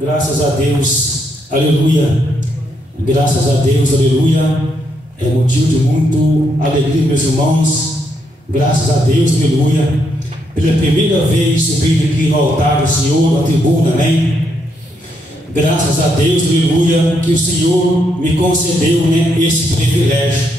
Graças a Deus, aleluia. Graças a Deus, aleluia. É motivo de muito alegria, meus irmãos. Graças a Deus, aleluia. Pela primeira vez subindo aqui no altar do Senhor, na tribuna, amém. Graças a Deus, aleluia, que o Senhor me concedeu, né, esse privilégio,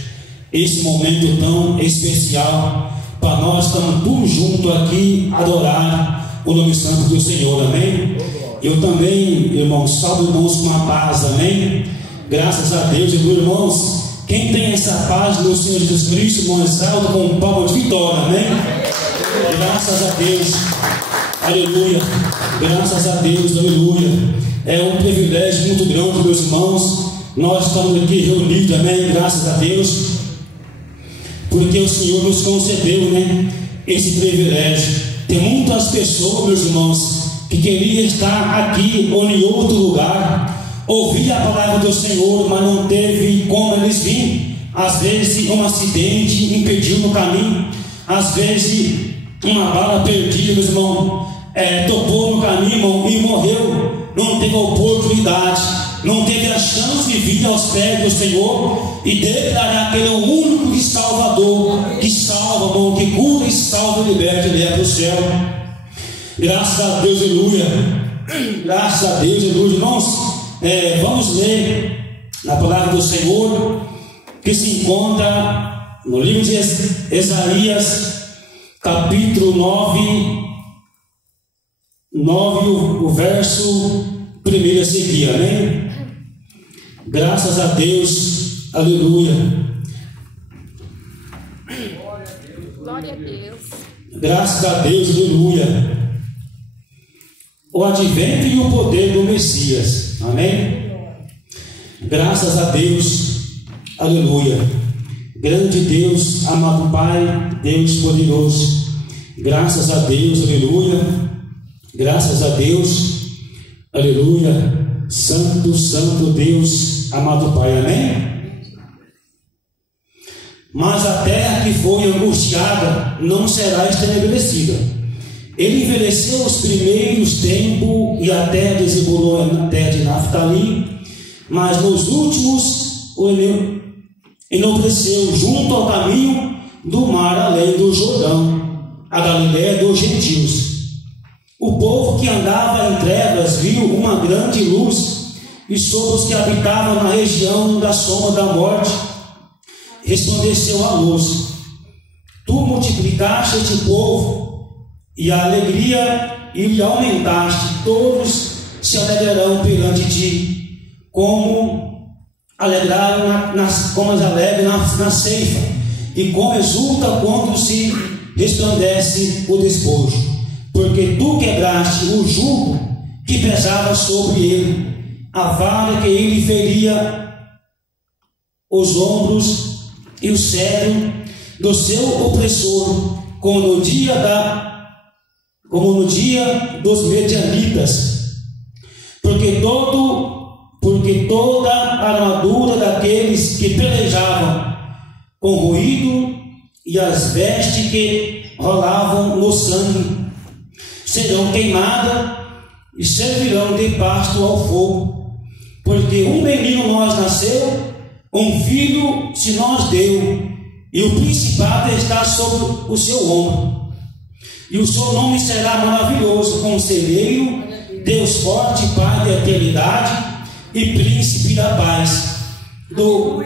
esse momento tão especial, para nós estarmos todos juntos aqui, adorar o nome santo do Senhor, amém. Eu também, irmãos, salve irmãos com a paz, amém. Graças a Deus, irmãos, quem tem essa paz no Senhor Jesus Cristo, irmão, exalta com um palmo de vitória, amém. Graças a Deus, aleluia. Graças a Deus, aleluia. É um privilégio muito grande, meus irmãos. Nós estamos aqui reunidos, amém. Graças a Deus, porque o Senhor nos concedeu, né, esse privilégio. Tem muitas pessoas, meus irmãos, que queriam estar aqui ou em outro lugar, ouvir a palavra do Senhor, mas não teve como eles virem. Às vezes um acidente impediu no caminho, às vezes uma bala perdida, meus irmãos, topou no caminho, irmão, e morreu. Não teve a oportunidade, não teve a chance de vir aos pés do Senhor e declarar que Ele é o único Salvador, que salva, irmão, que cura e salva e liberta e leva para o céu. Graças a Deus, aleluia. Graças a Deus, aleluia. Irmãos, vamos ler a palavra do Senhor, que se encontra no livro de Isaías, capítulo 9, o verso 1 a seguir, amém? Graças a Deus, aleluia. Glória a Deus. Graças a Deus, aleluia. O advento e o poder do Messias, amém? Graças a Deus, aleluia. Grande Deus, amado Pai, Deus poderoso, graças a Deus, aleluia. Graças a Deus, aleluia. Santo, santo Deus, amado Pai, amém? Mas a terra que foi angustiada não será estabelecida. Ele envelheceu os primeiros tempos e a terra de Zebulon e a terra de Naftali, mas nos últimos o enobreceu junto ao caminho do mar além do Jordão, a Galiléia dos gentios. O povo que andava em trevas viu uma grande luz, e sobre os que habitavam na região da sombra da morte resplandeceu a luz. Tu multiplicaste este povo e a alegria e lhe aumentaste, todos se alegrarão perante ti, como alegraram como alegram na ceifa, e como exulta quando se resplandece o despojo. Porque tu quebraste o jugo que pesava sobre ele, a vara que ele feria os ombros e o cetro do seu opressor, como no dia dos medianitas. Porque toda a armadura daqueles que pelejavam com ruído e as vestes que rolavam no sangue serão queimadas e servirão de pasto ao fogo. Porque um menino nós nasceu, um filho se nos deu, e o principado está sobre o seu ombro. E o seu nome será maravilhoso, Conselheiro, Deus forte, Pai da eternidade e Príncipe da paz. Do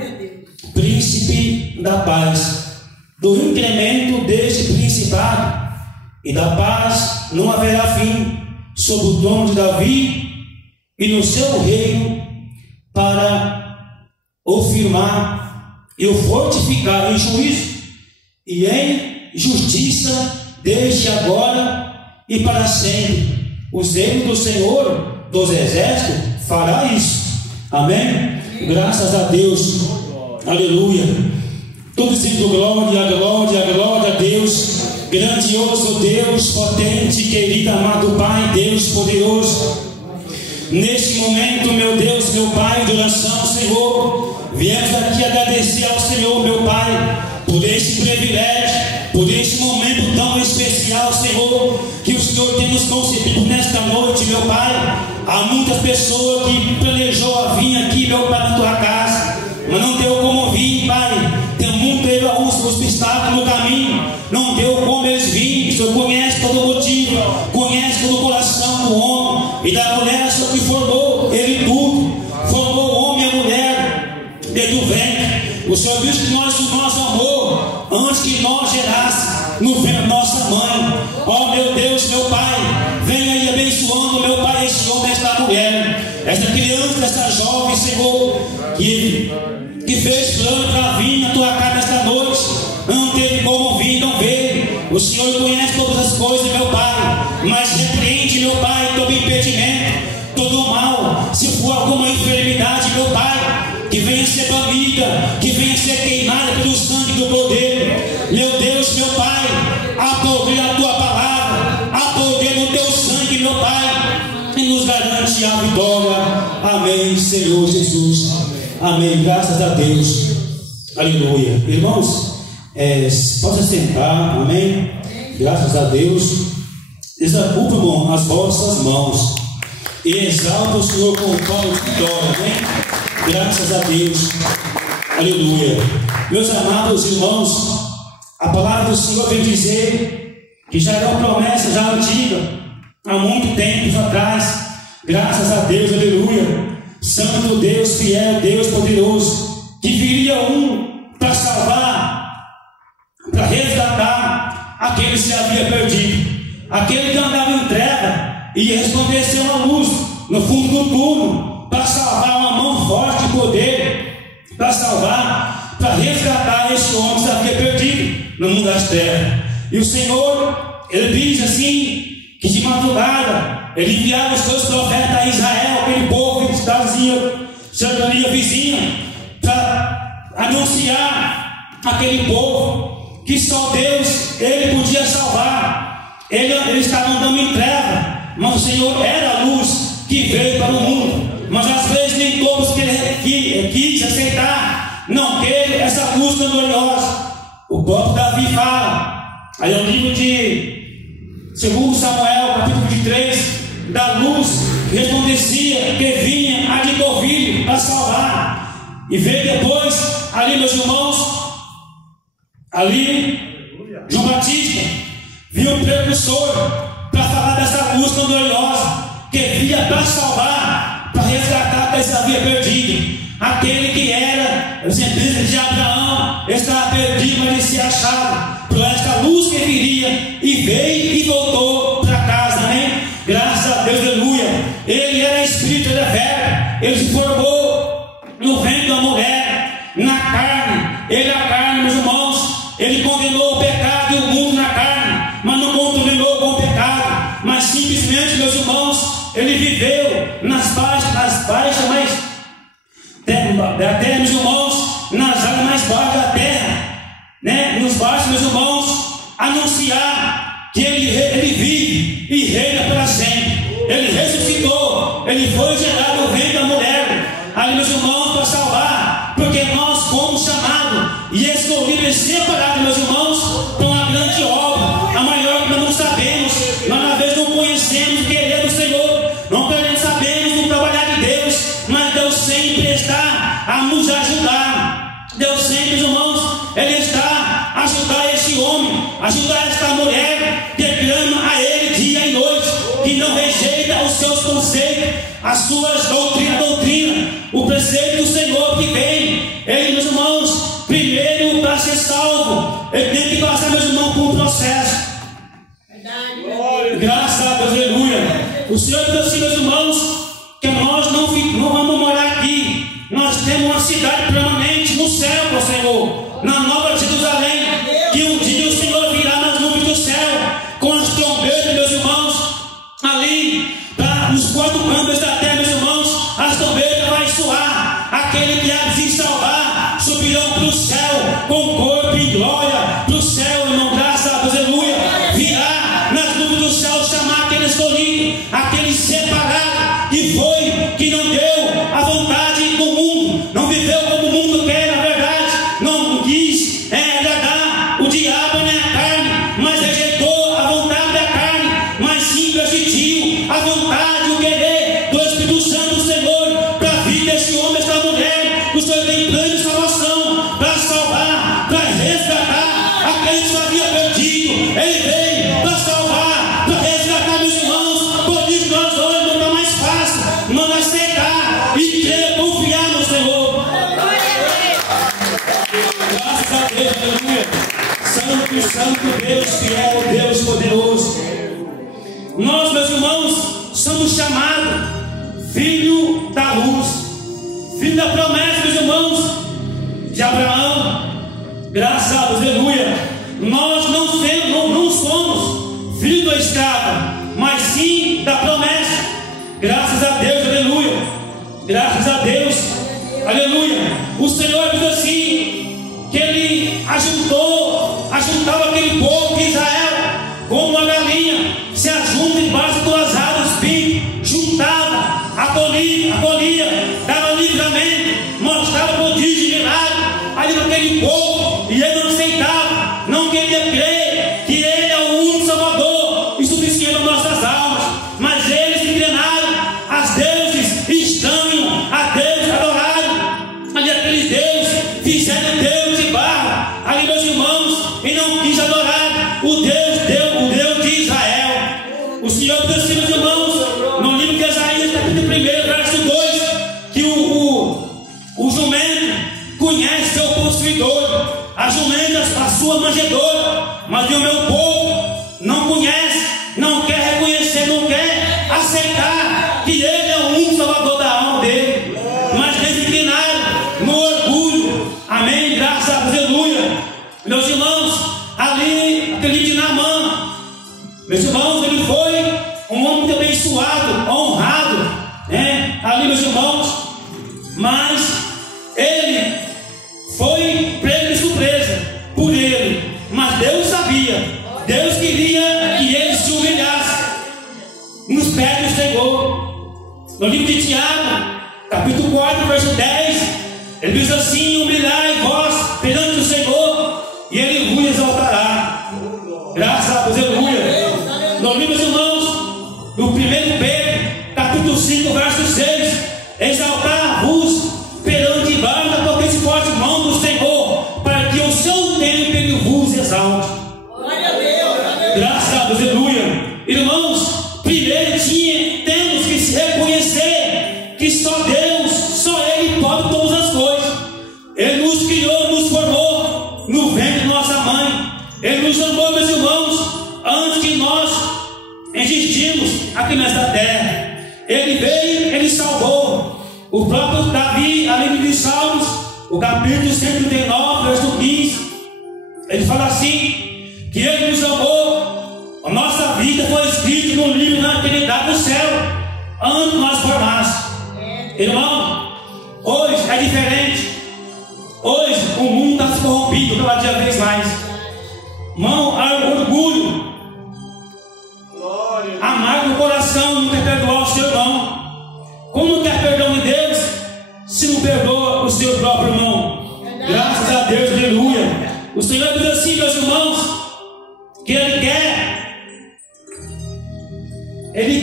Príncipe da paz, do incremento deste principado e da paz não haverá fim sobre o trono de Davi e no seu reino, para o firmar e o fortificar em juízo e em justiça desde agora e para sempre. O zelo do Senhor dos exércitos fará isso. Amém? Graças a Deus. Aleluia. Todos dizendo glória, glória, glória a Deus. Grandioso Deus, potente, querido, amado Pai, Deus poderoso. Neste momento, meu Deus, meu Pai, de oração, Senhor, viemos aqui agradecer ao Senhor, meu Pai, por por esse privilégio, por esse momento tão especial, Senhor, que o Senhor tem nos concedido nesta noite, meu Pai. Há muitas pessoas que planejou vir aqui, meu Pai, na tua casa, mas não deu como vir, Pai. Tem muito obstáculo no caminho, não deu como eles virem. O Senhor conhece todo o motivo, conhece todo o coração do homem e da mulher, Senhor, que formou ele tudo, formou o homem e a mulher desde o ventre. O Senhor disse que nós, o nosso amor, antes que nós gerasse no ventre da nossa mãe. Ó meu Deus, meu Pai, venha aí abençoando, meu Pai, esse homem, esta mulher, esta criança, esta jovem, Senhor, que fez plano para vir na tua casa esta noite, não teve como vir, não veio. O Senhor conhece todas as coisas, meu Pai, mas repreende, meu Pai, todo impedimento, todo mal. Se for alguma enfermidade, meu Pai, que venha ser banida, que venha ser queimada pelo sangue do poder. Meu Deus, meu Pai, há poder na tua palavra, há poder no teu sangue, meu Pai, e nos garante a vitória. Amém, Senhor Jesus. Amém, graças a Deus. Aleluia. Irmãos, pode sentar, amém. Graças a Deus. Desocupam as vossas mãos e exalta o Senhor com toda vitória, amém. Graças a Deus. Aleluia. Meus amados irmãos, a palavra do Senhor vem dizer que já era uma promessa já antiga, há muito tempo atrás. Graças a Deus, aleluia. Santo Deus, fiel Deus poderoso, que viria um para salvar, para resgatar aquele que se havia perdido, aquele que andava em treva e resplandeceu uma luz no fundo do túmulo, para salvar, uma mão forte de poder, para salvar, para resgatar esse homem que se havia perdido no mundo das trevas. E o Senhor, Ele diz assim, que de madrugada Ele enviava os seus profetas a Israel, aquele povo que estava cidadania vizinha, para anunciar aquele povo que só Deus, Ele podia salvar. Ele estava andando em treva, mas o Senhor era a luz que veio para o mundo. Mas às vezes nem todos quis aceitar, não quer essa luz gloriosa. O próprio Davi fala, aí é o livro de 2 Samuel, capítulo 23, da luz que resplandecia, que vinha a de Corvilho para salvar. E veio depois, ali meus irmãos, ali João Batista viu o precursor para falar dessa luz gloriosa que vinha para salvar, para resgatar aquele que se havia perdido, aquele que era o descendente de Abraão, estava perdido, mas ele se achava por esta luz que viria e veio e voltou para casa, né? Graças a Deus, aleluia. Ele era espírito, ele é verbo, ele se formou no ventre da mulher, na carne. Ele é a carne, meus irmãos. Ele condenou o pecado e o mundo na carne, mas não condenou com o pecado, mas simplesmente, meus irmãos, ele viveu nas baixas, mas da terra, meus irmãos, nas áreas mais baixas da terra, né? Nos baixos, meus irmãos, anunciar que ele vive e reina para sempre. Ele ressuscitou, ele foi gerado no ventre da mulher, ali, meus irmãos, para salvar, porque nós fomos chamados e escolhidos e separados, meus irmãos, para uma grande obra, a maior que nós não sabemos, nós às vezes não conhecemos o querer do Senhor, não sabemos o trabalhar de Deus, mas Deus sempre está a nos ajudar. Deus sempre, meus irmãos, Ele está a ajudar esse homem, ajudar esta mulher que clama a Ele dia e noite, que não rejeita os seus conceitos, as suas doutrinas, o preceito do Senhor que vem. Ele, meus irmãos, primeiro para ser salvo, ele tem que passar, meus irmãos, por um processo. Graças a Deus, aleluia. O Senhor diz assim, meus irmãos, que nós não vamos morar aqui, nós temos uma cidade permanente no céu, meu Senhor, na Nova Jerusalém, que um dia o Senhor virá nas nuvens do céu, com as trombetas, meus irmãos, ali, nos quatro cantos da terra, meus irmãos, as trombetas vai soar, aquele que há de se salvar, subirão para o céu, com corpo e glória, para o céu, irmão, graças a Deus, aleluia, virá nas nuvens do céu, chamar aquele escolhido, aquele separado, que não deu a vontade do mundo, não viveu como o mundo quer, na verdade, não quis agradar aquele que havia perdido. Ele veio para salvar, para resgatar, meus irmãos. Por isso nós hoje não está mais fácil nós aceitar e crer, confiar no Senhor. Graças a Deus, aleluia. Santo, santo Deus fiel, Deus poderoso. Nós, meus irmãos, somos chamados filho da luz, filho da promessa, meus irmãos, de Abraão. Graças a Deus, aleluia. Nós não somos filhos do escravo, mas sim da promessa. Graças a Deus, aleluia. Graças a Deus, aleluia. O Senhor diz assim, que Ele ajuntava aquele povo de Israel, como uma galinha se ajunta embaixo das asas dos pintos, juntava, acolhia, dava livramento, mostrava prodígio de milagre ali naquele povo, e ele não aceitava, não queria crer que Ele é o único Salvador e suficiente para nossas almas, mas eles inclinaram a deuses estranhos, a deuses adorados, ali aqueles deuses fizeram Deus de barro, ali, meus irmãos, e não quis adorar o Deus de Israel. O Senhor diz assim, meus irmãos, no livro de Isaías, capítulo 1, verso 2, que o jumento conhece seu possuidor, a jumenta a sua manjedoura, mas o meu povo não conhece, não quer reconhecer, não quer aceitar que Ele é o único Salvador da alma dele, mas desinclinaram no orgulho. Amém, graças a Deus, aleluia. Meus irmãos, ali, aquele de Naamã, meus irmãos, ele foi um homem muito abençoado, honrado, né? Ali, meus irmãos, mas ele foi pego de surpresa por ele, mas Deus sabia, Deus queria que ele se humilhasse nos pés do Senhor. No livro de Tiago, capítulo 4, verso 10, ele diz assim: humilhai vós perante o Senhor, e Ele vos exaltará. Graças a Deus, aleluia. No livro, meus irmãos, no 1 Pedro, capítulo 5, verso 6, exaltar-vos perante debaixo da potente forte mão do Senhor, para que o seu tempo Ele vos exalte. Graças a Deus, aleluia. Irmãos, primeiro temos que se reconhecer que só Deus, só Ele pode todas as coisas. Ele nos criou, nos formou no ventre de nossa mãe. Ele nos amou, meus irmãos, antes que nós existimos aqui nesta terra. Ele veio, Ele salvou. O próprio Davi, ali de Salmos, o capítulo 139, verso 15, ele fala assim, que Ele nos amou, a nossa vida foi escrita no livro da eternidade do céu, antes de nós formássemos. Irmão, hoje é diferente. Hoje o mundo está se corrompido cada dia vez mais. Irmão, há orgulho, amargo o coração, não quer perdoar o seu irmão. Como não quer perdão de Deus se não perdoa o seu próprio irmão? Graças a Deus, aleluia. O Senhor diz assim, meus irmãos, que Ele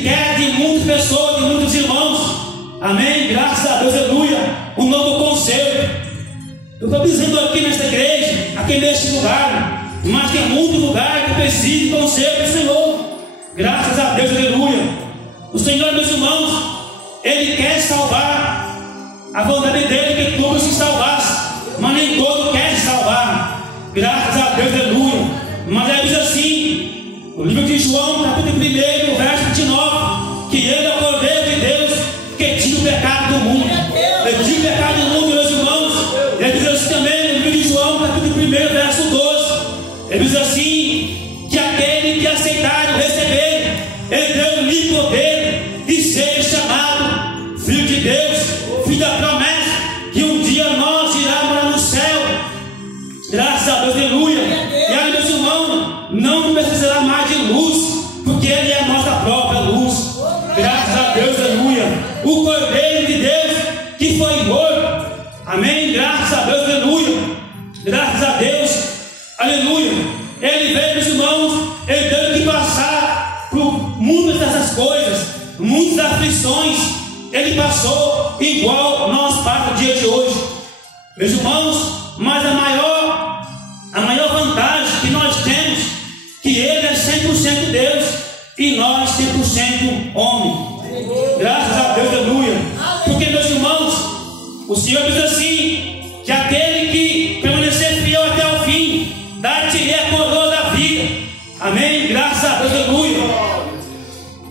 quer de muitas pessoas, de muitos irmãos, amém? Graças a Deus, aleluia, um novo conselho. Eu estou dizendo aqui nesta igreja, aqui neste lugar, mas tem muito lugar que precisa de conselho do Senhor. Graças a Deus, aleluia. O Senhor, meus irmãos, Ele quer salvar. A vontade dele é que todos se salvassem, mas nem todos querem salvar. Graças a Deus, aleluia. Mas Ele diz assim, no livro de João, capítulo 1, verso 29, que Ele é o Cordeiro de Deus que tira o pecado do mundo. Ele tira o pecado do mundo, meus irmãos. Ele diz assim também no livro de João, capítulo 1, verso 12. Ele diz assim, que aquele que aceitar e receber, Ele deu-lhe poder de ser chamado Filho de Deus, Filho da promessa, que um dia nós irá morar no céu. Graças a Deus, aleluia. E aí, meus irmãos, não precisará mais de luz, porque Ele é a nossa própria luz. Graças a Deus, aleluia. O Cordeiro de Deus que foi morto, amém. Graças a Deus, aleluia. Graças a Deus, aleluia. Ele veio, meus irmãos, Ele teve que passar por muitas dessas coisas, muitas aflições. Ele passou igual nós passamos no dia de hoje, meus irmãos. Mas a maior vantagem que nós Senhor diz assim, que aquele que permanecer fiel até o fim, dar-te-lhe a coroa da vida. Amém? Graças a Deus, aleluia.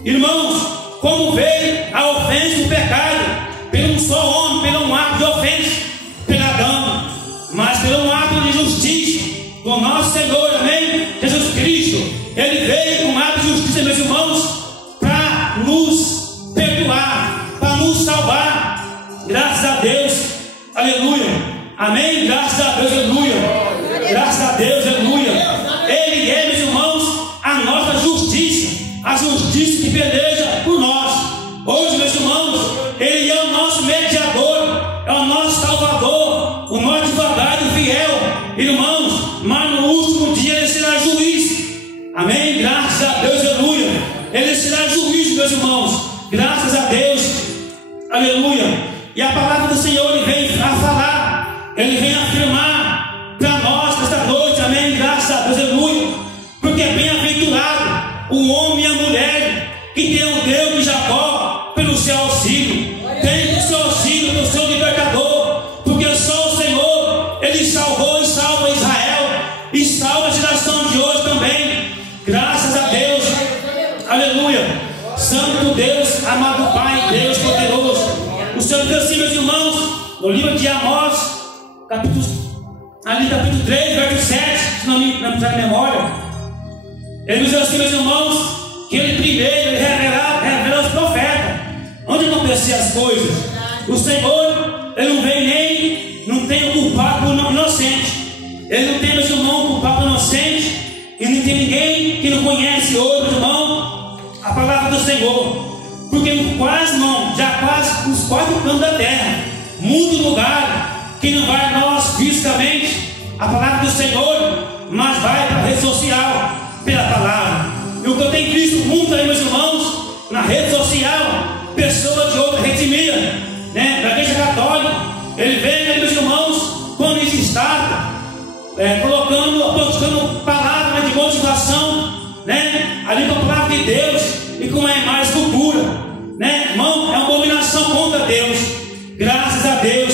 Irmãos, como veio a ofensa e o pecado, pelo um só homem, pelo um ato de ofensa, pelo Adão, mas pelo um ato de justiça do nosso Senhor, amém? Jesus Cristo, Ele veio com um ato de justiça, meus irmãos, para nos perdoar, para nos salvar. Graças a Deus, aleluia, amém? Graças a Deus, aleluia, graças a Deus, aleluia. Ele é, meus irmãos, a nossa justiça, a justiça que peleja por nós. Hoje, meus irmãos, Ele é o nosso mediador, é o nosso salvador, o nosso advogado fiel, irmãos, mas no último dia Ele será juiz. Amém? Graças a Deus, aleluia. Ele será juiz, meus irmãos, graças a Deus, aleluia. E a palavra do Senhor, Ele vem a falar, Ele vem afirmar para nós nesta noite, amém? Graças a Deus, aleluia. Porque é bem-aventurado o homem e a mulher que tem o Deus de Jacó pelo seu auxílio, tem o seu auxílio pelo seu libertador, porque só o Senhor, Ele salvou e salva Israel, e salva a geração de hoje também. Graças a Deus, aleluia. Santo Deus, amado Pai, Deus poderoso. O Senhor diz assim, meus irmãos, no livro de Amós, capítulo 3, verso 7, se não me precisar de memória, Ele diz assim, meus irmãos, que Ele primeiro revela aos profetas onde acontecer as coisas. O Senhor, Ele não vem nem, não tem o culpado por inocente. Ele não tem, meus irmãos, culpado por inocente, e não tem ninguém que não conhece hoje, meu irmão, a palavra do Senhor. Porque quase, irmão, já quase os 4 cantos da terra, muito lugar que não vai a nós fisicamente, a palavra do Senhor, mas vai para a rede social, pela palavra. E o que eu tenho visto muito aí, meus irmãos, na rede social, pessoas de outra etnia, né, da igreja católica, ele vem aí, meus irmãos, quando eles estão postando palavras, né, de motivação, né, ali com a palavra de Deus e com a mais cultura, né, irmão, é uma abominação contra Deus. Graças a Deus,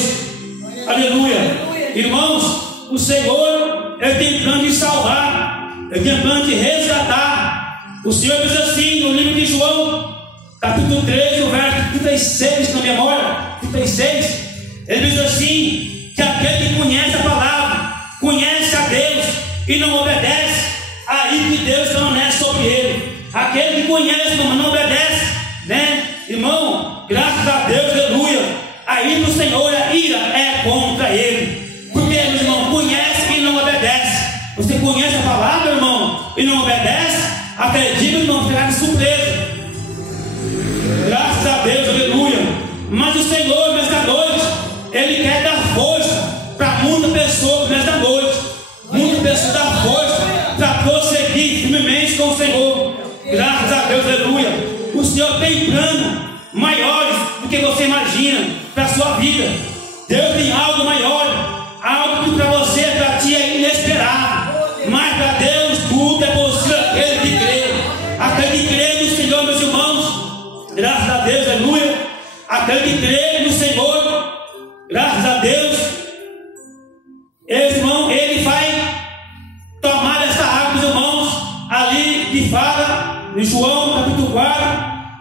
aleluia. Irmãos, o Senhor, Ele tem plano de salvar, Ele tem plano de resgatar. O Senhor diz assim no livro de João, capítulo 13, o verso 36, na memória, 36, Ele diz assim, que aquele que conhece a palavra, conhece a Deus e não obedece, aí que Deus permanece sobre ele. Aquele que conhece, mas não obedece, né, irmão, graças a Deus, aleluia, aí no Senhor a ira é contra ele. Porque, meu irmão, conhece e não obedece. Você conhece a palavra, irmão, e não obedece, acredita, irmão, ficar de surpresa. Graças a Deus, aleluia. Mas o Senhor, nesta noite, Ele quer dar força para muitas pessoas nesta noite. Muitas pessoas dar força para prosseguir firmemente com o Senhor. Graças a Deus, aleluia. O Senhor tem planos maiores do que você imagina para a sua vida. Deus tem algo maior, algo que para você, para ti é inesperado. Mas para Deus tudo é possível, aquele que crê. Aquele que crê no Senhor, meus irmãos. Graças a Deus, aleluia. Aquele que crê no Senhor, graças a Deus, esse irmão, ele vai tomar essa água, meus irmãos, ali que fala em João capítulo 4,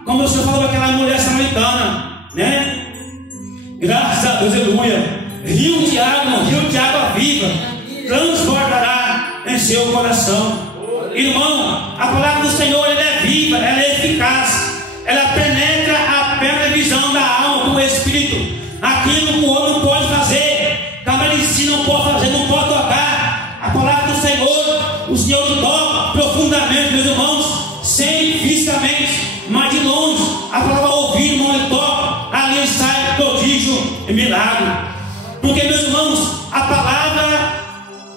como o Senhor falou daquela mulher samaritana, né? Graças a Deus, aleluia. Rio de água viva, transbordará em seu coração. Irmão, a palavra do Senhor, ela é viva, ela é eficaz, ela penetra a plena visão da alma, do espírito. Aquilo que o homem não pode fazer, que a medicina não pode fazer, não pode tocar. A palavra do Senhor, o Senhor te toca profundamente, meus irmãos, sem fisicamente, mas de longe. A palavra ouvir, irmão, ele toca, ali sai prodígio e milagre. Porque, meus irmãos, a palavra,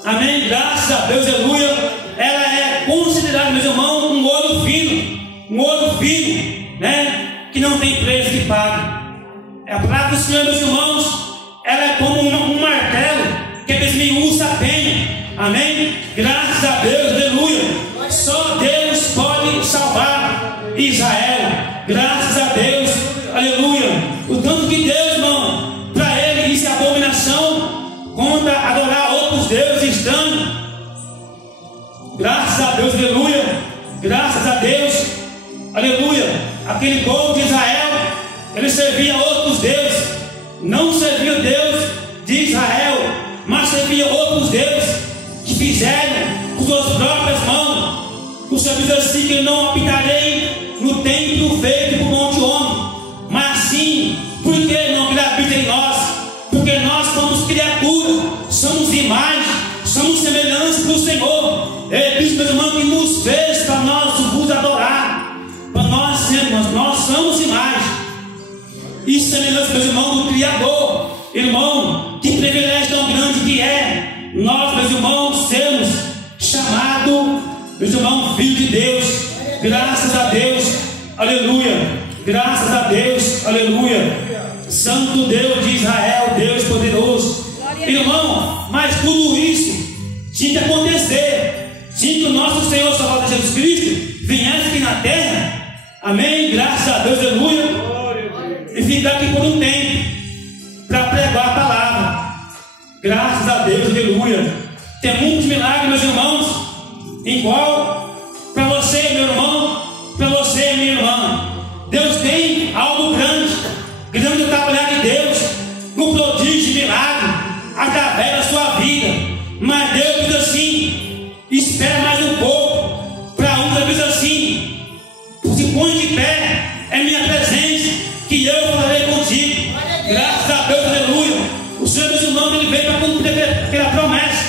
amém, graças a Deus, aleluia, ela é considerada, meus irmãos, um ouro fino, né, que não tem preço que pague. A palavra do Senhor, meus irmãos, ela é como um martelo que desmiuça a penha. Amém? Graças a Deus, aleluia. Só Deus pode salvar Israel. Graças a Deus, aleluia. O tanto que Deus, irmão, para ele, isso é a deuses estranhos. Graças a Deus, aleluia. Graças a Deus, aleluia. Aquele povo de Israel, ele servia outros deuses. Não servia o Deus de Israel, mas servia outros deuses que fizeram com suas próprias mãos. O Senhor diz assim: que não habitarei no templo feito por mão de homem, mas assim, por que não que ele habita em nós? Porque nós somos criaturas, somos imagens, somos semelhantes do Senhor. Ele diz, meu irmão, que nos fez para nós vos adorar, para nós sermos, nós somos imagens e semelhantes, meus irmãos, do Criador. Irmão, que privilégio tão grande que é nós, meus irmãos, sermos chamados, meus irmãos, filhos de Deus. Graças a Deus, aleluia. Graças a Deus, aleluia. Santo Deus de Israel, Deus poderoso. Irmão, mas tudo isso tinha que acontecer. Tinha que o nosso Senhor Salvador Jesus Cristo viesse aqui na terra. Amém? Graças a Deus, aleluia. E ficar aqui por um tempo para pregar a palavra. Graças a Deus, aleluia. Tem muitos milagres, meus irmãos. Igual para você, meu irmão, para você, minha irmã. Deus tem algo grande, grande trabalhar de Deus, com prodígio e milagre, através da sua vida. Mas Deus diz assim: espera mais um pouco. Para uns diz assim: se põe de pé, é minha presença, que eu falarei contigo. Graças a Deus, aleluia. O Senhor, meus irmãos, ele veio para cumprir aquela promessa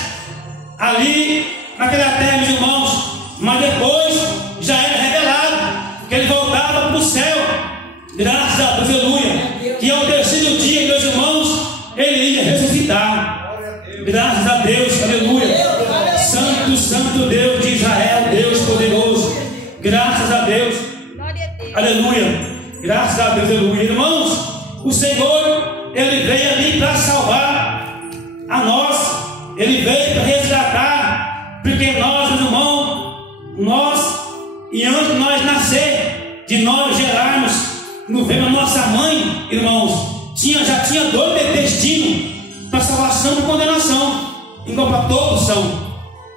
ali naquela terra, meus irmãos. Mas depois já era revelado que ele voltava para o céu. Graças a Deus, aleluia. Que ao terceiro dia, meus irmãos, ele ia ressuscitar. Graças a Deus, aleluia. Santo, santo Deus de Israel, Deus poderoso. Graças a Deus, aleluia. Graças a Deus, aleluia. Irmãos, o Senhor, ele veio ali para salvar a nós. Ele veio para resgatar. Porque nós, meus irmãos, e antes de nós nascer, de nós gerarmos no ventre da nossa mãe, irmãos, já tinha dois destinos, para salvação e condenação, igual para todos são.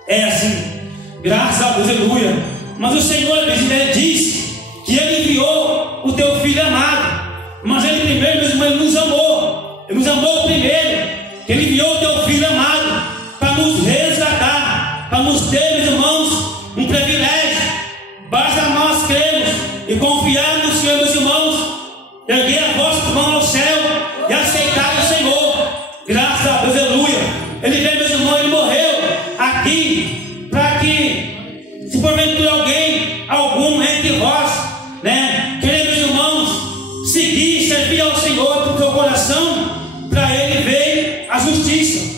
É assim, graças a Deus, aleluia. Mas o Senhor, ele disse que ele enviou o teu filho amado. Mas ele primeiro, meus irmãos, ele nos amou. Ele nos amou primeiro. Ele enviou o teu filho amado para nos resgatar, para nos ter, meus irmãos, um privilégio. Basta nós crermos e confiar no Senhor, meus irmãos, erguer a vossa mão ao céu e aceitar o Senhor. Graças a Deus, aleluia. Ele veio, meus irmãos, ele morreu aqui para que, se porventura algum entre vós, querer, meus irmãos, seguir e servir ao Senhor do teu coração, para ele veio a justiça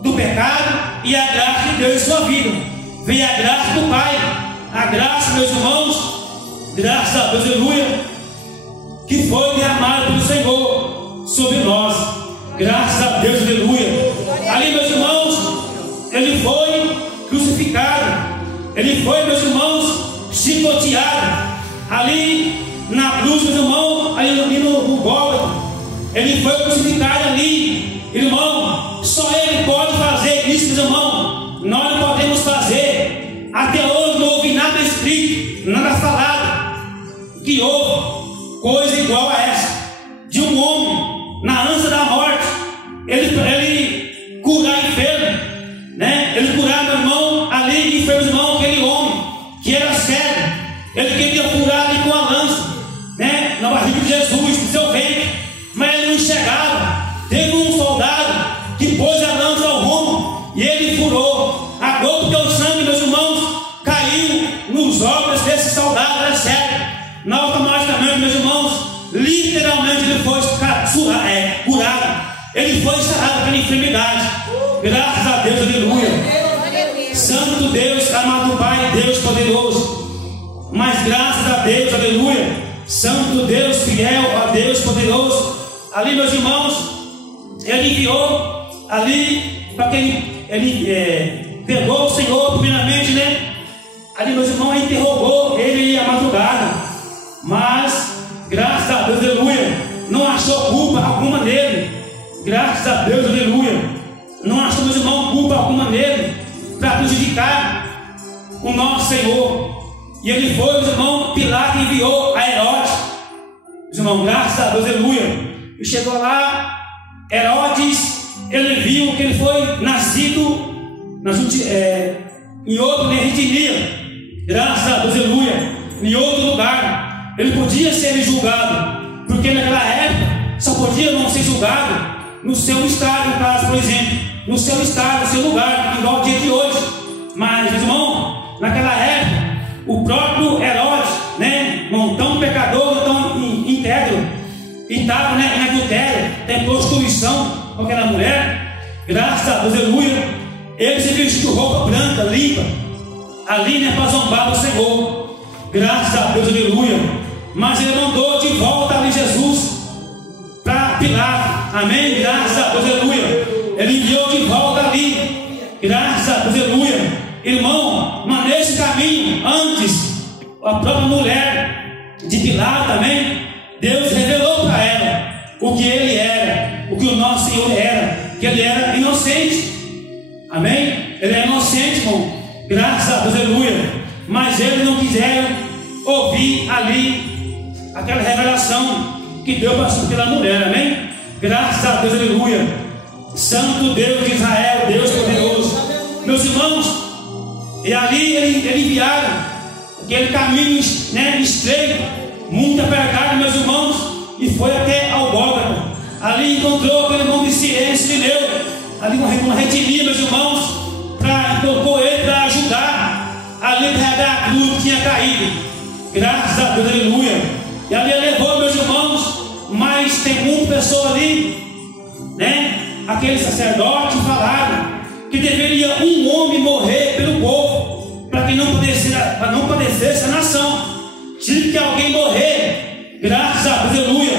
do pecado e a graça de Deus em sua vida. Veio a graça do Pai, a graça, meus irmãos, graças a Deus, aleluia, que foi derramado pelo Senhor sobre nós. Graças a Deus, aleluia. Ali, meus irmãos, ele foi crucificado, ele foi, meus irmãos, chicoteado. Ali na cruz, meus irmãos, ali no Gólgota, ele foi crucificado ali. Irmão, só ele pode fazer isso, meus irmãos. Nós não podemos fazer. Até hoje não ouvi nada escrito, nada falado, que houve coisa igual a essa, de um homem na ânsia da morte, ele curar enfermo, ele curar, meu irmão, ali enfermo, irmão, aquele homem que era cego, ele queria curar ali com a lança, na barriga de Jesus, no seu ventre, mas ele não enxergava. Teve um soldado que pôs a lança ao rumo e ele furou. A gota do teu sangue, meus irmãos, caiu nos olhos desse soldado, era cego. Automaticamente, meus irmãos, literalmente ele foi curado. Ele foi sarado pela enfermidade. Graças a Deus, aleluia. Santo Deus, amado Pai, Deus poderoso. Mas graças a Deus, aleluia. Santo Deus, fiel a Deus poderoso. Ali, meus irmãos, ele enviou ali para que ele pegou o Senhor primeiramente, ali, meus irmãos, interrogou ele à madrugada, mas graças a Deus, aleluia, não achou culpa alguma nele. Graças a Deus, aleluia, não achou, meus irmãos, culpa alguma crucificar o nosso Senhor. E ele foi, meus irmãos, Pilatos enviou a Herodes. Meus irmãos, graças a Deus, aleluia. E chegou lá, Herodes, ele viu que ele foi nascido em outra etnia. Graças a Deus, aleluia. Em outro lugar. Ele podia ser julgado, porque naquela época só podia não ser julgado no seu estado, no caso, por exemplo, no seu estado, no seu lugar, igual o dia de hoje. Mas, meus irmãos, naquela época, o próprio Herodes, né, tão pecador, tão íntegro, e estava, né, em adultério, em prostituição com aquela mulher. Graças a Deus, aleluia. Ele se vestiu roupa branca, limpa, ali, né, para zombar do Senhor. Graças a Deus, aleluia. Mas ele mandou de volta ali Jesus para Pilatos. Amém? Graças a Deus, aleluia. Ele enviou de volta ali. Graças a Deus, aleluia. Irmão, mas nesse caminho, antes, a própria mulher de Pilatos também, Deus revelou para ela o que ele era, o que o nosso Senhor era, que ele era inocente. Amém? Ele é inocente, irmão. Graças a Deus, aleluia. Mas eles não quiseram ouvir ali aquela revelação que Deus passou pela mulher. Amém? Graças a Deus, aleluia. Santo Deus de Israel, Deus poderoso. Meus irmãos, e ali eles enviaram aquele caminho, né, estreito, muito apertado, meus irmãos, e foi até ao Gólgota. Ali encontrou aquele nome de Cireneu, ali uma retilia, meus irmãos, colocou ele para ajudar ali a carregar a cruz que tinha caído. Graças a Deus, aleluia. E ali ele levou, meus irmãos, mas tem muita pessoa ali, né? Aquele sacerdote falaram que deveria um homem morrer pelo povo, para que não padecesse a nação. Tive que alguém morrer, graças a Deus, aleluia.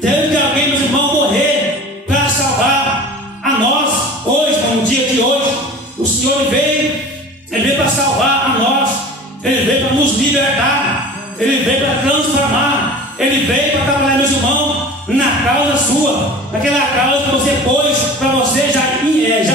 Teve que alguém, meus irmãos, morrer para salvar a nós. Hoje, no dia de hoje, o Senhor veio para salvar a nós. Ele veio para nos libertar. Ele veio para transformar. Ele veio para trabalhar, meus irmãos, na causa sua, naquela causa que você pôs para você já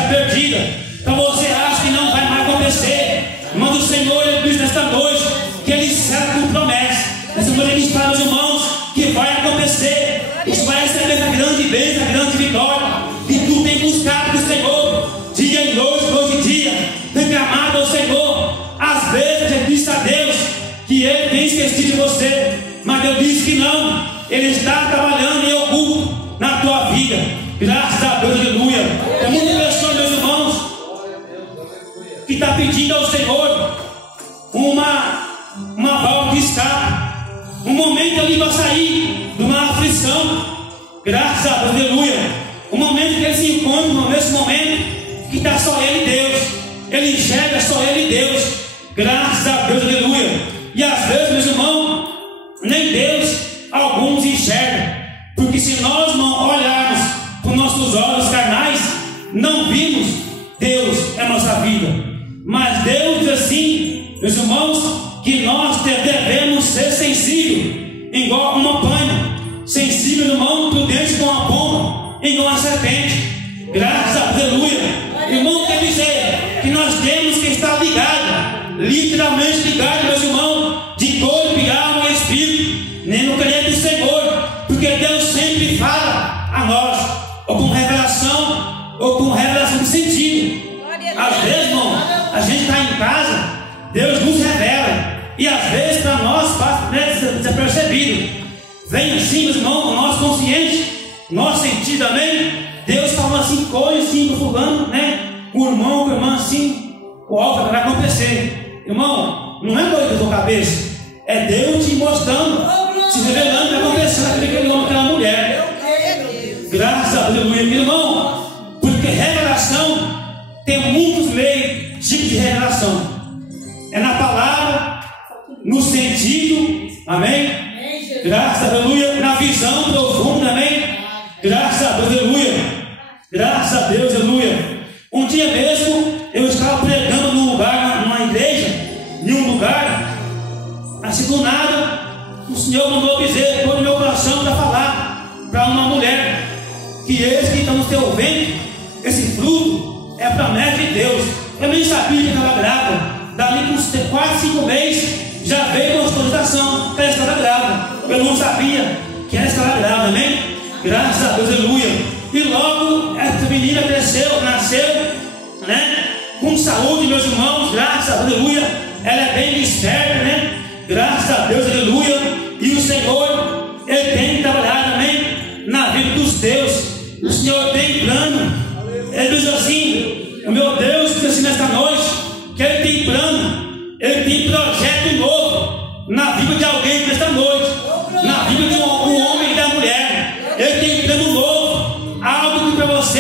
perdida, para você acha que não vai mais acontecer. Mas o Senhor, ele diz nesta noite que ele serve com promessa. Nessa noite ele fala, meus irmãos, que vai acontecer. Isso vai receber essa grande bênção, essa grande vitória que tu tem buscado do Senhor, dia e noite e dia, reclamado ao Senhor. Às vezes ele disse a Deus que ele tem esquecido de você, mas Deus disse que não. Ele está trabalhando em oculto na tua vida. Graças a Deus, aleluia. Tem muita pessoa, meus irmãos, que está pedindo ao Senhor uma válvula de escape, um momento ali para sair de uma aflição. Graças a Deus, aleluia. Um momento que ele se encontra nesse momento que está só ele e Deus. Ele enxerga só ele e Deus. Graças a Deus, aleluia. E às vezes, meus irmãos, nem Deus alguns enxergam, porque se nós não olharmos com nossos olhos carnais, não vimos Deus é nossa vida. Mas Deus diz assim, meus irmãos, que nós devemos ser sensíveis, igual uma panha, sensível, irmão, prudente como uma pomba, igual uma serpente. Graças a Deus, aleluia. Irmão, quer dizer que nós temos que estar ligados, literalmente ligados, meus irmãos, de corpo e alma e espírito, nem no querer do Senhor, porque Deus sempre fala a nós, ou com revelação de sentido. Às vezes, irmão, a gente está em casa, Deus nos revela, e às vezes para nós passa desapercebido. Vem assim, meus irmãos, o nosso consciente, nosso sentido, amém? Deus falou assim, coisa assim para fulano, né? O irmão, com a irmã, assim, o alvo vai acontecer. Irmão, não é coisa da tua cabeça, é Deus te mostrando, te revelando o que aconteceu naquele homem, aquela mulher. Graças a Deus, meu irmão, porque revelação tem muitos meios, tipos de revelação. É na palavra, no sentido, amém? Graças a Deus, aleluia, na visão profunda, amém? Graças a Deus, aleluia. Graças a Deus, aleluia. Um dia mesmo eu estava pregando num lugar, numa igreja, em um lugar, assim do nada, o Senhor mandou dizer, pôr no meu coração para falar para uma mulher que esse que está no teu ventre, esse fruto é promessa de Deus, Eu nem sabia que estava grávida. Dali com quase 5 meses, já veio a autorização que ela estava grávida. Eu não sabia que ela estava grávida, amém? Graças a Deus, aleluia. E logo essa menina cresceu, nasceu, né? Com saúde, meus irmãos, graças a Deus, aleluia. Ela é bem esperta, né? Graças a Deus, aleluia. E o Senhor, Ele tem trabalhado, amém? Na vida dos teus. O Senhor tem plano. Ele diz assim: o meu Deus diz assim nesta noite, que Ele tem plano, Ele tem projeto novo na vida de alguém nesta noite, na vida de um homem e da mulher. Ele tem plano novo, algo que para você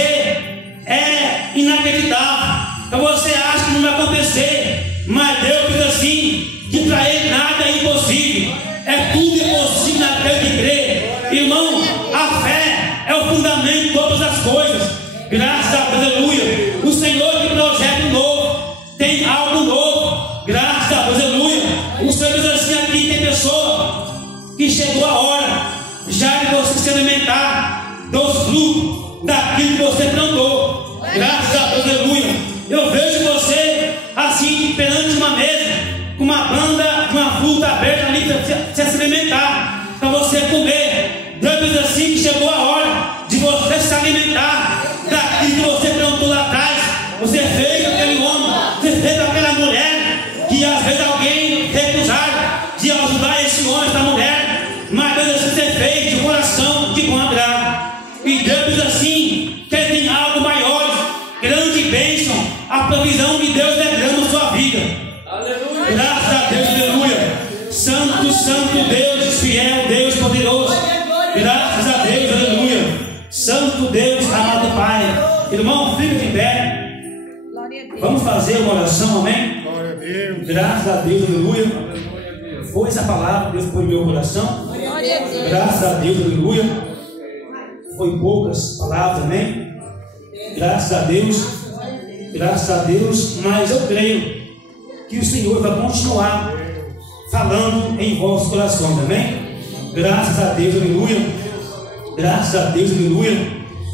é inacreditável, para você acha que não vai acontecer, mas Deus diz assim, que para Ele nada é impossível, é tudo impossível naquele que crê. Irmão, a fé é o fundamento de todas as coisas. Graças a Deus, aleluia. O Senhor tem projeto novo, tem algo novo. Graças a Deus, aleluia. O Senhor diz assim aqui: tem pessoa que chegou a hora já de você se alimentar dos frutos daquilo que você plantou. Graças a Deus, aleluia. Eu vejo você assim perante uma mesa, com uma banda, com uma fruta aberta ali para se alimentar, para você comer. Deus diz assim que chegou a hora de você se alimentar daquilo que você plantou lá atrás. Você fez aquele homem, você fez aquela mulher, que às vezes alguém recusar de ajudar esse homem, essa mulher, mas Deus você fez de coração, de bom agrado. E Deus diz assim, que Ele tem algo maior, grande bênção. A provisão de Deus é grande na sua vida. Aleluia. Graças a Deus, aleluia. Santo, santo Deus, fiel Deus poderoso. Graças a Deus, aleluia. Santo Deus, amado Pai. Irmão, fica de pé. Vamos fazer uma oração, amém? Graças a Deus, aleluia. Foi essa palavra, Deus põe no meu coração. Graças a Deus, aleluia. Foi poucas palavras, amém? Graças a Deus. Graças a Deus. Mas eu creio que o Senhor vai continuar falando em vossos corações, amém? Graças a Deus, aleluia. Graças a Deus, aleluia.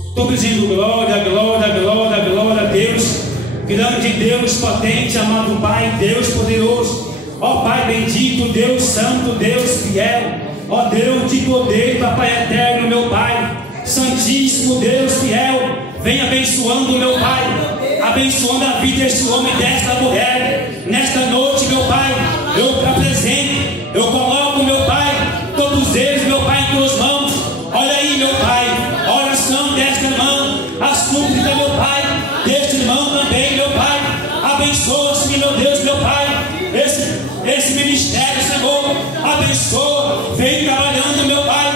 Estou dizendo glória, glória, glória, glória a Deus. Grande Deus potente, amado Pai, Deus poderoso. Ó Pai bendito, Deus santo, Deus fiel. Ó Deus de poder, Papai eterno, meu Pai. Santíssimo Deus fiel. Vem abençoando, meu Pai. Abençoando a vida deste homem e desta mulher. Nesta noite, meu Pai, eu te apresento. Eu coloco, meu Pai, todos eles, meu Pai, em tuas mãos. Olha aí, meu Pai, a oração desta irmã, a súplica, meu Pai, deste irmão também, meu Pai. Abençoa-se, meu Deus, meu Pai, esse ministério, Senhor. Abençoa, vem trabalhando, meu Pai,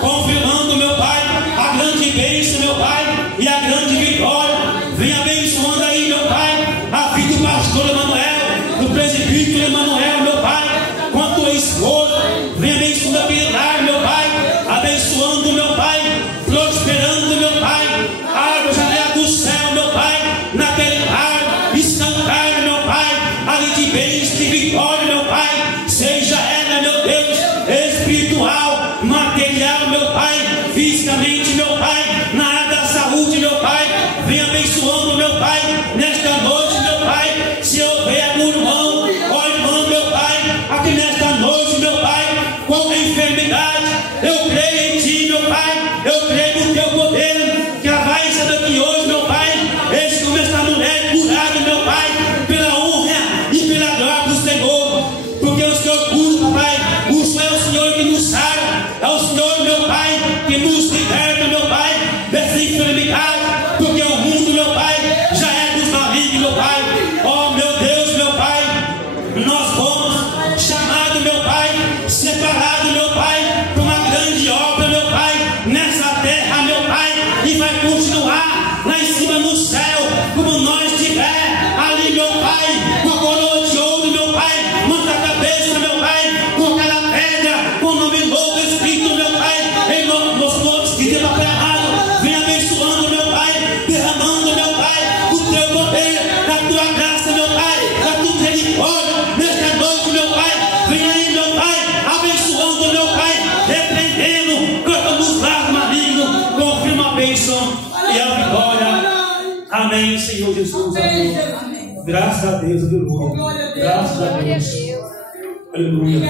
confirmando, meu Pai, a grande bênção, meu Pai, e a grande vitória. Vem abençoando aí, meu Pai, a vida do pastor Emanuel, do presbítero Emanuel, meu Pai, com a tua esposa. Vem abençoando a Pilar, meu Pai, abençoando, meu Pai, prosperando, meu Pai. Abre a janela do céu, meu Pai, naquele lar, escancar, meu Pai, ali de bênção, de vitória, meu Pai. Seja ela, meu Deus, espiritual, material, meu Pai, fisicamente, meu Pai, na área da saúde, meu Pai. Vem abençoando, meu Pai, nesta noite, meu Pai. Se houver algum irmão, ó irmão, meu Pai, aqui nesta noite, meu Pai, com enfermidade, eu creio em Ti, meu Pai. Eu creio no Teu poder, que ela vai sair daqui hoje, meu Pai. Esse como esta mulher curada, meu Pai, pela honra e pela glória do Senhor. Porque o Senhor cura, Pai. O Senhor é o Senhor que nos sara. É o Senhor, meu Pai, que nos liberta, meu Pai, dessa enfermidade. Porque o mundo, meu Pai, já é dos malignos, meu Pai. Oh, meu Deus, meu Pai, nós fomos chamados, meu Pai, separados, meu Pai, para uma grande obra, meu Pai, nessa terra, meu Pai, e vai continuar lá em cima no céu, como nós estiver ali, meu Pai, com a coroa de ouro, meu Pai, manda a cabeça, meu Pai, com aquela pedra, com o nome novo escrito, meu Pai, em nome dos nomes que tem papel errado. Vem abençoando, meu Pai, derramando, meu Pai, o Teu poder, a Tua graça, meu Pai, a Tua misericórdia, nesta noite, meu Pai. Vem aí, meu Pai, abençoando, meu Pai, repreendendo, cortando os lados malignos, confirma a bênção e a vitória. Amém, Senhor Jesus. Amém. Graças a Deus, aleluia. Graças a Glória a Deus. Deus. Aleluia.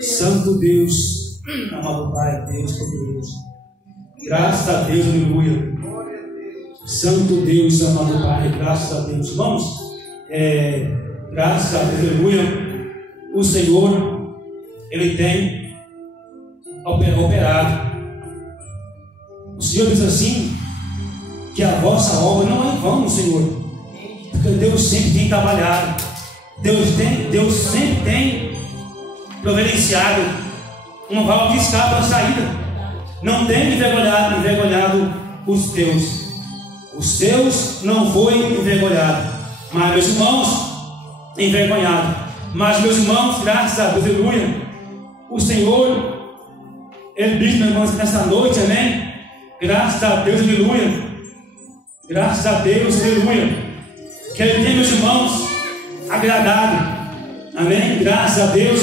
Santo Deus, amado Pai, Deus poderoso. Graças a Deus, aleluia. Santo Deus, amado Pai, graças a Deus. Vamos, graças a Deus, aleluia. O Senhor, Ele tem operado. O Senhor diz assim, que a vossa obra não é em vão, Senhor. Porque Deus sempre tem trabalhado. Deus sempre tem providenciado uma válvula de escape para saída. Não tem envergonhado os teus. Os teus não foi envergonhado, mas meus irmãos, envergonhado. Mas meus irmãos, graças a Deus, aleluia. O Senhor, Ele diz, meus irmãos, nessa noite, amém. Graças a Deus, aleluia. Graças a Deus, aleluia. Que Ele tem, meus irmãos, agradado, amém. Graças a Deus.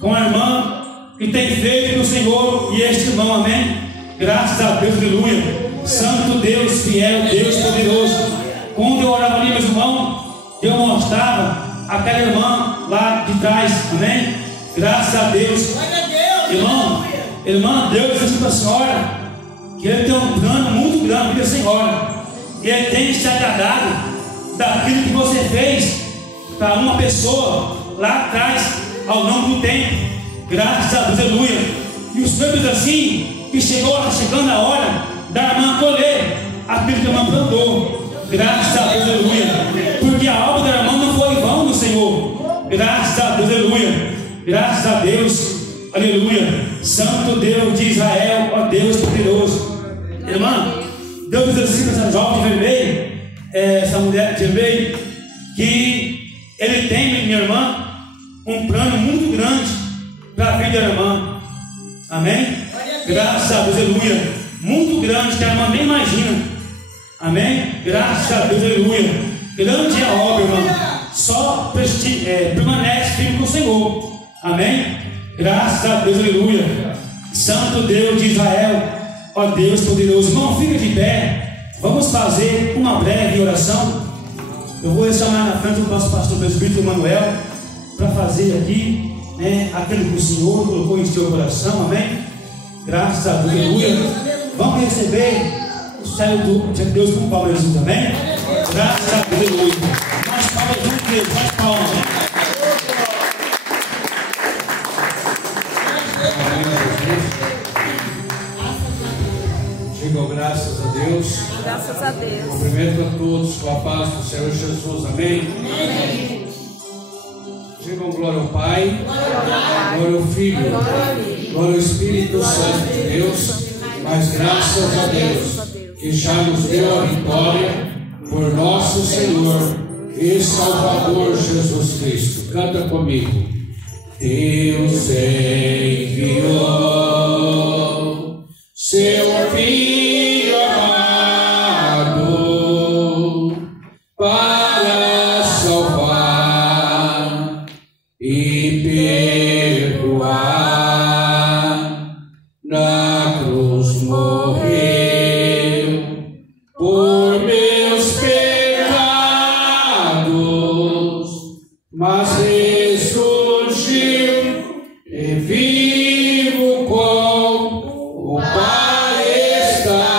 Com a irmã que tem feito no Senhor e este irmão, amém. Graças a Deus, aleluia. Santo Deus, fiel, Deus poderoso. Quando eu orava ali, meus irmãos, eu mostrava aquela irmã lá de trás, amém. Graças a Deus. Irmã, Deus disse para a senhora que Ele tem um plano muito grande para a senhora. E Ele tem se agradado daquilo que você fez para uma pessoa lá atrás, ao longo do tempo. Graças a Deus, aleluia. E o Senhor diz assim, que chegando a hora da irmã colher aquilo que a irmã plantou. Graças a Deus, aleluia. Porque a obra da irmã não foi em vão do Senhor. Graças a Deus, aleluia. Graças a Deus, aleluia. Santo Deus de Israel, ó Deus poderoso. Irmã, Deus diz assim para essa jovem de vermelho, essa mulher de vermelho, que Ele tem, minha irmã, um plano muito grande para a vida da irmã. Amém? Graças a Deus, aleluia. Muito grande, que a irmã nem imagina. Amém? Graças a Deus, aleluia. Grande é a obra, irmão. Só permanece firme com o Senhor. Amém? Graças a Deus, aleluia. Santo Deus de Israel, ó Deus poderoso. Irmão, fica de pé. Vamos fazer uma breve oração. Eu vou chamar na frente o nosso pastor presbítero Manuel para fazer aqui, aquilo que o Senhor colocou em seu coração. Amém? Graças a Deus, aleluia. Vamos receber o céu de Deus com palmas também. Graças a Deus, aleluia. Mais palmas do que Deus, mais palmas. Digam graças a Deus. Graças a Deus. Cumprimento a todos com a paz do Senhor Jesus. Amém. Amém. Digam glória ao Pai, glória ao Filho, glória ao Espírito Santo de Deus. Mas graças a Deus que já nos deu a vitória por nosso Senhor e Salvador Jesus Cristo. Canta comigo. Deus enviou seu Filho amado para salvar e perdoar. Na cruz morreu por meus pecados, mas ressurgiu e vivo com o Pai está,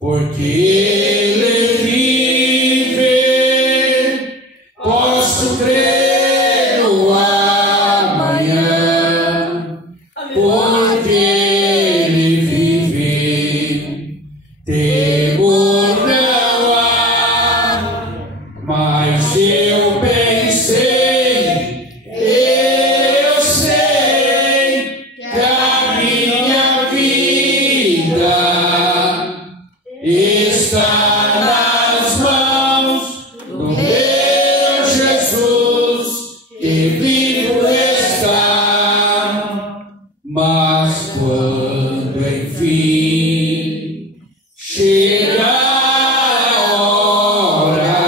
porque Ele vive, posso crer no amanhã, porque Ele vive, temor não há, mas eu pensei, eu sei que a minha vida está nas mãos do meu Jesus, que vivo está. Mas quando enfim chegar a hora,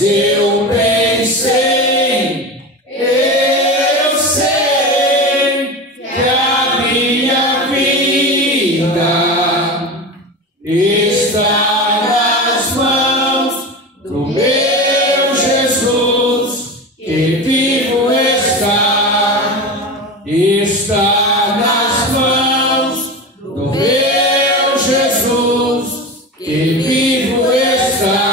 mas eu bem sei, eu sei que a minha vida está nas mãos do meu Jesus, que vivo está nas mãos do meu Jesus, que vivo está.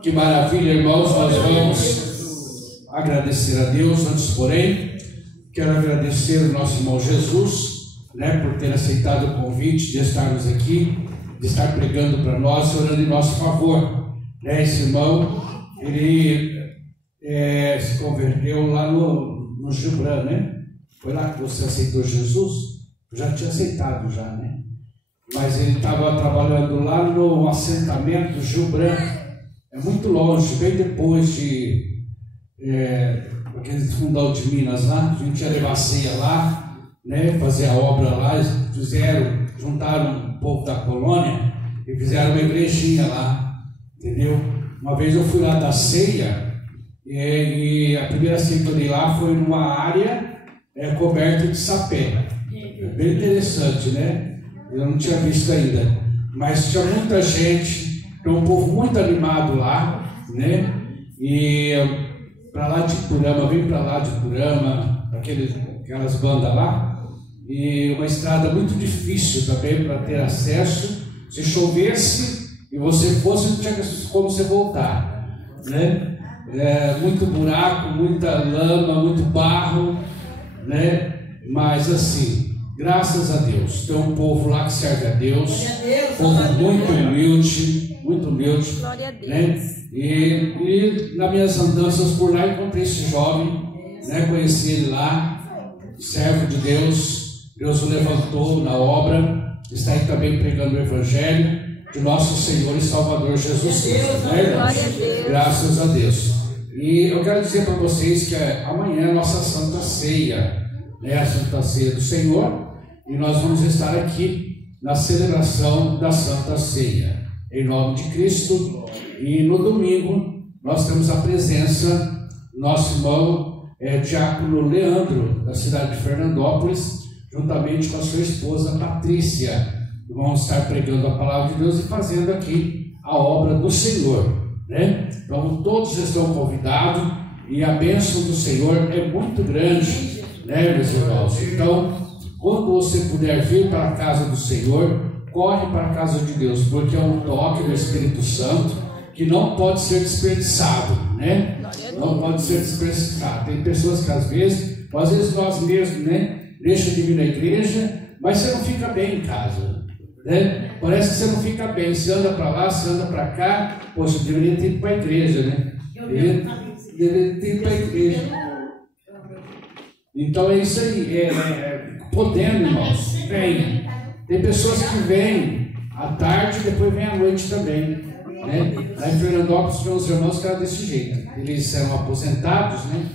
Que maravilha, irmãos, nós vamos agradecer a Deus. Antes, porém, quero agradecer o nosso irmão Jesus, por ter aceitado o convite de estarmos aqui, de estar pregando para nós, orando em nosso favor. Esse irmão, ele se converteu lá no Gibran, né? Foi lá que você aceitou Jesus? Eu já tinha aceitado já, né? Mas ele estava trabalhando lá no assentamento do Gibran. É muito longe, bem depois de aquele fundão de Minas lá. A gente ia levar ceia lá, né? Fazer a obra lá. Juntaram um povo da colônia e fizeram uma igrejinha lá, entendeu? Uma vez eu fui lá da ceia e a primeira ceia que eu dei lá foi numa área coberta de sapé. Bem interessante, né? Eu não tinha visto ainda, mas tinha muita gente, tinha um povo muito animado lá, né? E para lá de Purama, vem para lá de Purama, aquelas bandas lá, e uma estrada muito difícil também para ter acesso. Se chovesse e você fosse, não tinha como você voltar, né? Muito buraco, muita lama, muito barro, né? Mas assim, graças a Deus, tem um povo lá que serve a Deus, povo muito humilde, Glória a Deus. né? E nas minhas andanças por lá encontrei esse jovem, né? Conheci ele lá, servo de Deus. Deus o levantou na obra, está aí também pregando o Evangelho de nosso Senhor e Salvador Jesus Cristo, né, irmãos? Graças a Deus. E eu quero dizer para vocês que amanhã é a nossa Santa Ceia, né? A Santa Ceia do Senhor, e nós vamos estar aqui na celebração da Santa Ceia, em nome de Cristo. E no domingo nós temos a presença do nosso irmão diácono Leandro, da cidade de Fernandópolis, juntamente com a sua esposa Patrícia. Vão estar pregando a palavra de Deus e fazendo aqui a obra do Senhor, né? Então todos estão convidados e a bênção do Senhor é muito grande, né, meus irmãos? Então, quando você puder vir para a casa do Senhor, corre para a casa de Deus, porque é um toque do Espírito Santo que não pode ser desperdiçado, né? Não pode ser desperdiçado. Tem pessoas que às vezes nós mesmos, né? Deixa de vir na igreja, mas você não fica bem em casa, né? Parece que você não fica bem, você anda para lá, você anda para cá. Poxa, deveria ter ido para a igreja, né? Deveria ter ido para a igreja. Então é isso aí, podendo, irmãos, venha. Tem pessoas que vêm à tarde e depois vêm à noite também, né? Lá em Fernandópolis tinha uns irmãos que eram desse jeito, eles eram aposentados, né?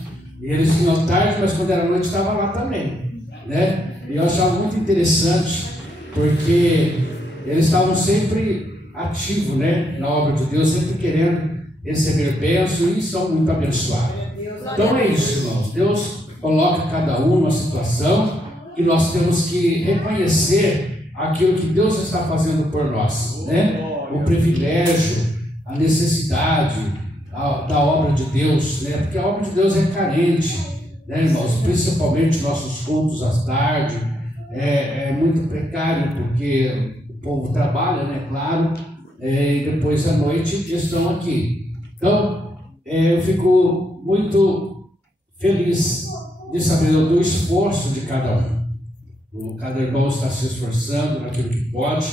E eles vinham à tarde, mas quando era noite estavam lá também, né? E eu achava muito interessante, porque eles estavam sempre ativos, né? Na obra de Deus, sempre querendo receber bênção e são muito abençoados. Então é isso, irmãos. Deus coloca cada um numa situação que nós temos que reconhecer aquilo que Deus está fazendo por nós, né? O privilégio, a necessidade da obra de Deus, né? Porque a obra de Deus é carente, né, irmãos? Principalmente nossos cultos à tarde é muito precário, porque o povo trabalha, né? Claro, e depois à noite estão aqui. Então, eu fico muito feliz de saber do esforço de cada um. Cada irmão está se esforçando naquilo que pode.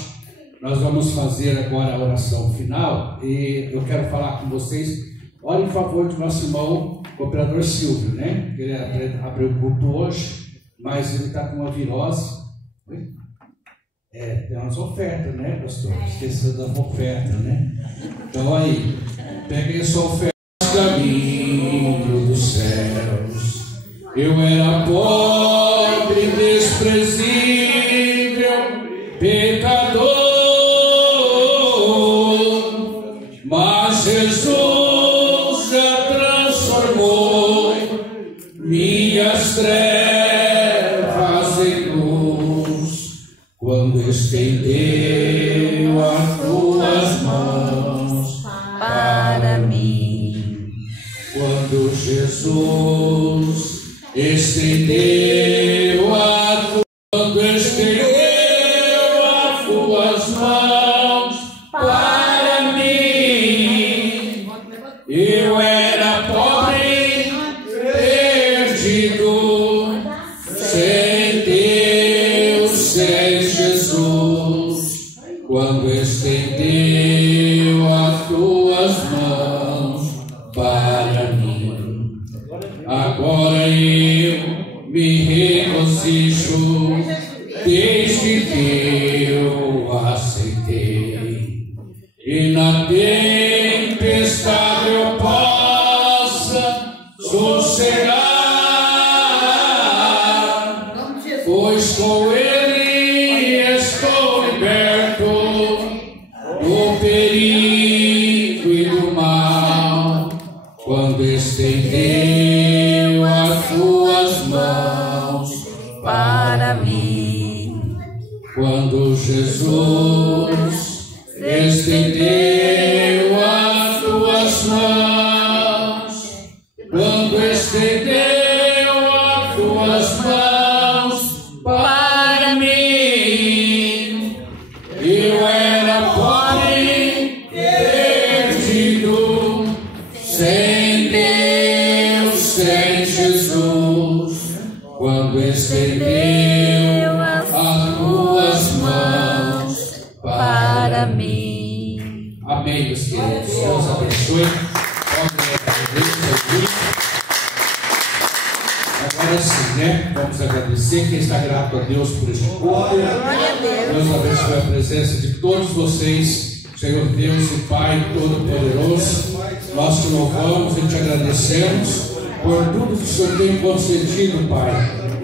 Nós vamos fazer agora a oração final e eu quero falar com vocês. Ore em favor do nosso irmão cooperador Silvio, né? Ele abriu o culto hoje, mas ele está com uma virose. Tem umas ofertas, né, pastor? Esqueceu da oferta, né? Então aí, peguem sua oferta. Caminho dos céus, eu era pobre, desprezível, pecador, mas Jesus Jesus estendeu as tuas mãos para mim. Eu era pobre, perdido, sem Deus, sem Jesus, quando estendeu as tuas mãos para mim. Agora eu me regozijo desde que eu aceitei, e na tempestade eu possa sossegar, pois com Ele estou liberto do perigo e do mal, quando estendeu as tuas mãos para mim. Quando Jesus estendeu as tuas mãos, quando estendeu as tuas mãos para mim, eu era pobre, perdido, sem Deus, sem Jesus, quando estendeu as tuas mãos para mim. Amém, meus queridos. Deus abençoe. Agora sim, né? Vamos agradecer. Quem está grato a Deus por este culto. Deus abençoe a presença de todos vocês. Senhor Deus e Pai Todo-Poderoso, nós te louvamos e te agradecemos por tudo que o Senhor tem concedido, Pai,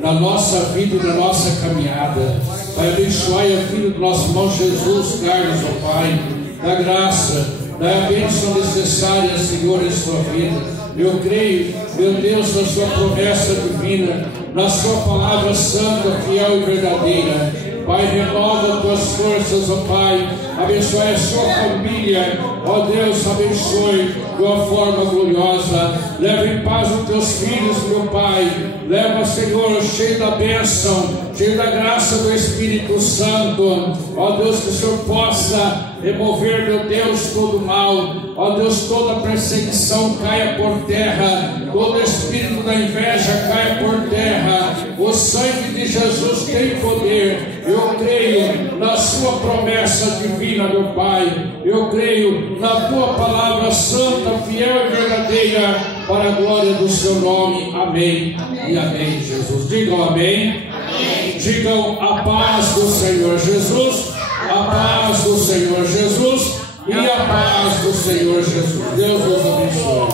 na nossa vida e na nossa caminhada. Pai, abençoai a vida do nosso irmão Jesus Carlos, ó Pai, da graça, da bênção necessária, Senhor, em sua vida. Eu creio, meu Deus, na sua promessa divina, na sua palavra santa, fiel e verdadeira. Pai, renova tuas forças, ó Pai, abençoe a sua família, ó Deus, abençoe de uma forma gloriosa. Leva em paz os teus filhos, meu Pai. Leva, Senhor, cheio da bênção, cheio da graça do Espírito Santo. Ó Deus, que o Senhor possa remover, meu Deus, todo mal. Ó Deus, toda perseguição caia por terra, todo espírito da inveja caia por terra. O sangue de Jesus tem poder. Eu creio na sua promessa divina, meu Pai. Eu creio na tua palavra santa, fiel e verdadeira, para a glória do seu nome. Amém. E amém, Jesus. Digam amém. Amém. Digam a paz do Senhor Jesus. A paz do Senhor Jesus. E a paz do Senhor Jesus. Deus os abençoe.